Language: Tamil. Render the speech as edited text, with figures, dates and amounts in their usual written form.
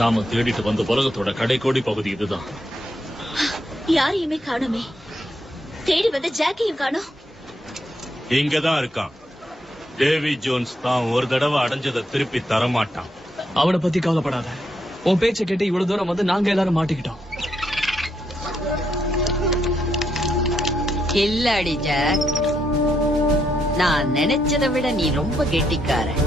நாம தேடிட்டு வந்த உலகத்தோட கடைக்கோடி பகுதி இதுதான். யாரையுமே காணுமே. தேடி வந்த ஜாக்கியும் காணோம். இங்கதான் இருக்கான். டேவி ஜோன்ஸ் தான் ஒரு தடவை அடைஞ்சதை திருப்பி தரமாட்டான். அவனை பத்தி கவலைப்படாத. உன் பேச்சை கேட்டு இவ்வளவு தூரம் வந்து நாங்க எல்லாரும் மாட்டிக்கிட்டோம். கில்லாடி ஜாக், நான் நினைச்சதை விட நீ ரொம்ப கெட்டிக்காரன்.